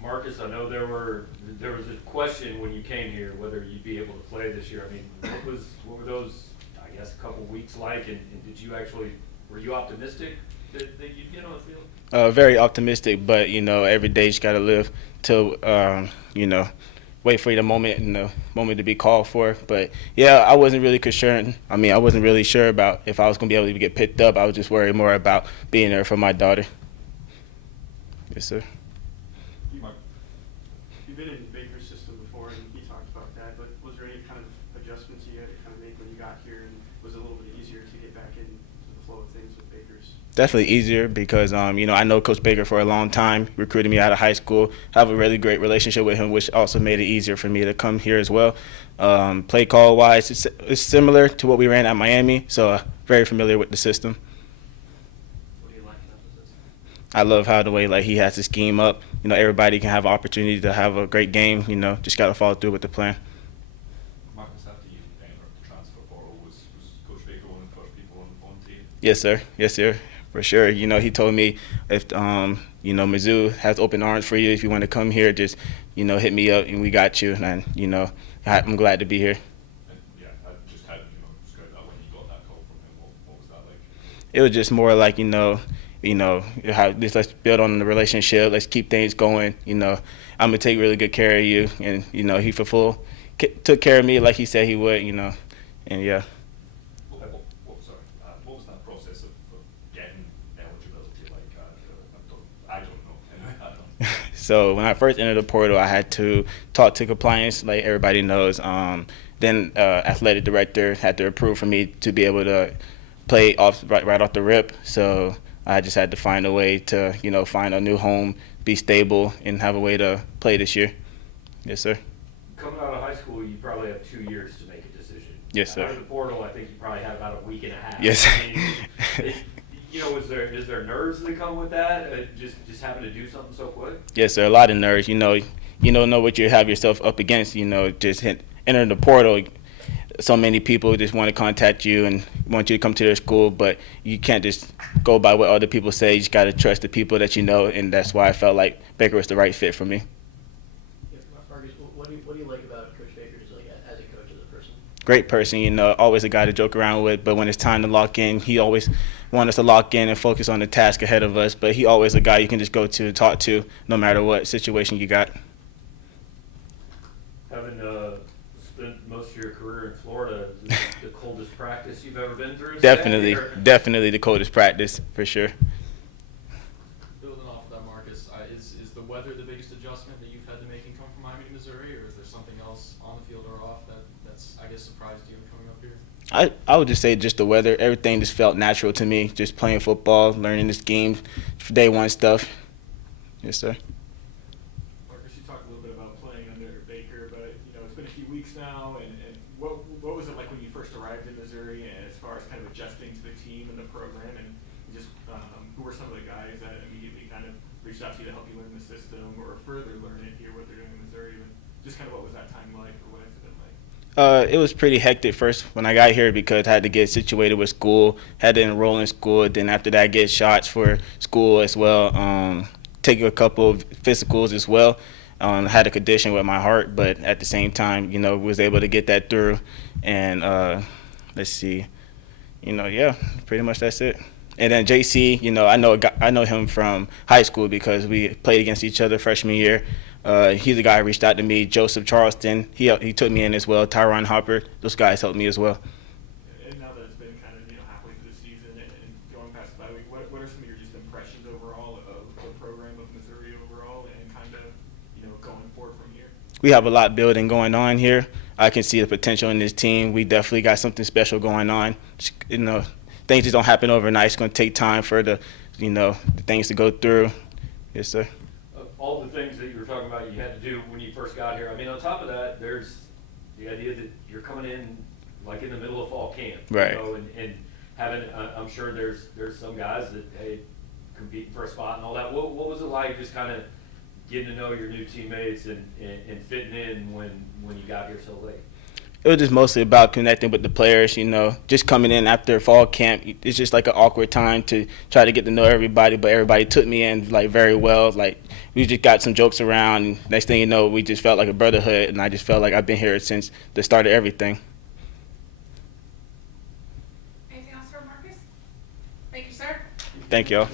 Marcus, I know there was a question when you came here whether you'd be able to play this year. I mean, what were those, I guess, a couple weeks like, and did you actually, were you optimistic that you'd get on the field? Very optimistic, but every day you just gotta live till wait for the moment to be called for. But yeah, I wasn't really concerned. I mean, I wasn't really sure about if I was gonna be able to get picked up. I was just worried more about being there for my daughter. Yes, sir. You've been in Baker's system before, and he talked about that, but was there any kind of adjustments you had to kind of make when you got here, and was it a little bit easier to get back into the flow of things with Baker's? Definitely easier because I know Coach Baker for a long time, recruited me out of high school. I have a really great relationship with him, which also made it easier for me to come here as well. Play call wise, it's similar to what we ran at Miami, so very familiar with the system. What do you like about the system? I love how the way he has the scheme up. Everybody can have an opportunity to have a great game. Just got to follow through with the plan. Marcus, after you entered the transfer portal, was Coach Baker one of the first people on the team? Yes, sir. Yes, sir. For sure. He told me if Mizzou has open arms for you, if you want to come here, just hit me up and we got you. And I'm glad to be here. And yeah, I just had describe that when you got that call from him. What was that like? It was just more like let's build on the relationship. Let's keep things going. I'm gonna take really good care of you, and he took care of me like he said he would. And yeah. What was that process of getting eligibility like? I don't know. I don't. So when I first entered the portal, I had to talk to compliance, like everybody knows. Then athletic director had to approve for me to be able to play right off the rip. So I just had to find a way to find a new home, be stable, and have a way to play this year. Yes, sir. Coming out of high school, you probably have 2 years to make a decision. Yes, sir. Out of the portal, I think you probably had about a week and a half. Yes. I mean, is there nerves that come with that? Just having to do something so quick? Yes, sir. A lot of nerves. You don't know what you have yourself up against. Just entering the portal. So many people just want to contact you and want you to come to their school, but you can't just go by what other people say. You just got to trust the people that you know, and that's why I felt like Baker was the right fit for me. Yeah, Marcus, what do you like about Coach Baker as a coach, as a person? Great person, always a guy to joke around with, but when it's time to lock in, he always wants us to lock in and focus on the task ahead of us, but he always a guy you can just go to and talk to no matter what situation you got. Having spent most of your career in Florida, is this the coldest practice you've ever been through? Definitely the coldest practice, for sure. Building off of that, Marcus, is the weather the biggest adjustment that you've had to make in coming from Miami to Missouri, or is there something else on the field or off that's I guess surprised you in coming up here? I would just say just the weather. Everything just felt natural to me, just playing football, learning the scheme, day one stuff. Yes, sir. Marcus, you talked a little bit about playing under Baker, but it's been a few weeks now, and what was it like when you first arrived in Missouri, and as far as kind of adjusting to the team and the program, and just who were some of the guys that immediately kind of reached out to you to help you learn the system or further learn it here, what they're doing in Missouri, and just kind of what was that time like, or what has it been like? It was pretty hectic first when I got here because I had to get situated with school, had to enroll in school, then after that get shots for school as well, take a couple of physicals as well. Had a condition with my heart, but at the same time, was able to get that through. And let's see, yeah, pretty much that's it. And then JC, I know him from high school because we played against each other freshman year. He's the guy who reached out to me. Joseph Charleston, he took me in as well. Tyron Hopper, those guys helped me as well. And now that it's been kind of halfway through the season and going past the bye week, what are some of your just impressions overall of the program of Missouri overall, and kind of going forward from here? We have a lot building going on here. I can see the potential in this team. We definitely got something special going on. Things just don't happen overnight. It's going to take time for the things to go through. Yes, sir. All the things that you were talking about you had to do when you first got here. I mean, on top of that, there's the idea that you're coming in like in the middle of fall camp, right? And having, I'm sure there's some guys that competing for a spot and all that. What was it like just kind of getting to know your new teammates and fitting in when you got here so late? It was just mostly about connecting with the players, you know, just coming in after fall camp. It's just like an awkward time to try to get to know everybody, but everybody took me in like very well. Like we just got some jokes around. And next thing you know, we just felt like a brotherhood, and I just felt like I've been here since the start of everything. Anything else for Marcus? Thank you, sir. Thank y'all.